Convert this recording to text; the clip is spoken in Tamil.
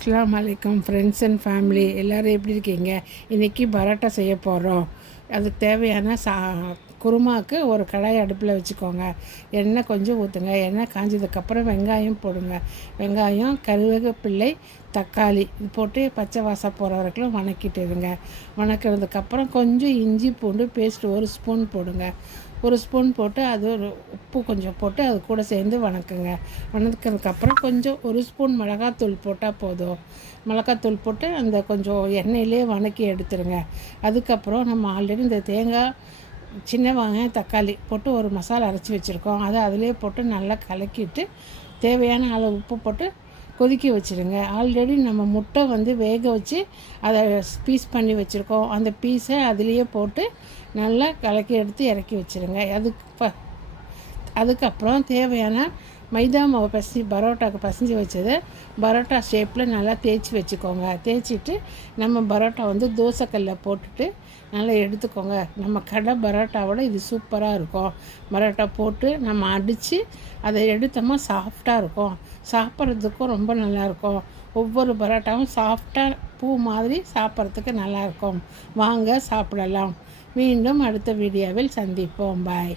அஸ்ஸலாமு அலைக்கும் ஃப்ரெண்ட்ஸ் அண்ட் ஃபேமிலி எல்லோரும் எப்படி இருக்கீங்க? இன்றைக்கி பரோட்டா செய்ய போகிறோம். அதுக்கு தேவையான குருமாவுக்கு ஒரு கடாய் அடுப்பில் வச்சுக்கோங்க. எண்ணெய் கொஞ்சம் ஊற்றுங்க. எண்ணெய் காஞ்சதுக்கப்புறம் வெங்காயம் போடுங்க. வெங்காயம், கருவேப்பிலை, தக்காளி இது போட்டு பச்சை வாசம் போகிற வரைக்கும் வணக்கிட்டுருங்க. வணக்கிறதுக்கப்புறம் கொஞ்சம் இஞ்சி பூண்டு பேஸ்ட் 1 ஸ்பூன் போடுங்க. 1 ஸ்பூன் போட்டு அது ஒரு உப்பு கொஞ்சம் போட்டு அது கூட சேர்ந்து வணக்குங்க. வணக்கிறதுக்கப்புறம் கொஞ்சம் 1 ஸ்பூன் மிளகாத்தூள் போட்டால் போதும். மிளகாத்தூள் போட்டு அந்த கொஞ்சம் எண்ணெயிலே வணக்கி எடுத்துருங்க. அதுக்கப்புறம் நம்ம ஆல்ரெடி இந்த தேங்காய், சின்ன வெங்காயம், தக்காளி போட்டு ஒரு மசாலா அரைச்சி வச்சுருக்கோம். அதை அதிலே போட்டு நல்லா கலக்கிட்டு தேவையான அளவு உப்பு போட்டு கொதிக்க வச்சுருங்க. ஆல்ரெடி நம்ம முட்டை வேக வச்சு அதை பீஸ் பண்ணி வச்சுருக்கோம். அந்த பீஸை அதுலேயே போட்டு நல்லா கலக்கி எடுத்து இறக்கி வச்சுருங்க. அதுக்கப்புறம் தேவையான மைதா மாவு பரோட்டாவுக்கு பசைஞ்சு வச்சதை பரோட்டா ஷேப்பில் நல்லா தேய்ச்சி வச்சுக்கோங்க. தேய்ச்சிட்டு நம்ம பரோட்டா தோசைக்கல்ல போட்டுட்டு நல்லா எடுத்துக்கோங்க. நம்ம கடை பரோட்டாவோட இது சூப்பராக இருக்கும். பரோட்டா போட்டு நம்ம அடித்து அதை எடுத்தோமா சாஃப்டாக இருக்கும். சாப்பிட்றதுக்கும் ரொம்ப நல்லாயிருக்கும். ஒவ்வொரு பரோட்டாவும் சாஃப்டாக பூ மாதிரி சாப்பிட்றதுக்கு நல்லாயிருக்கும். வாங்க சாப்பிடலாம். மீண்டும் அடுத்த வீடியோவில் சந்திப்போம். பாய்.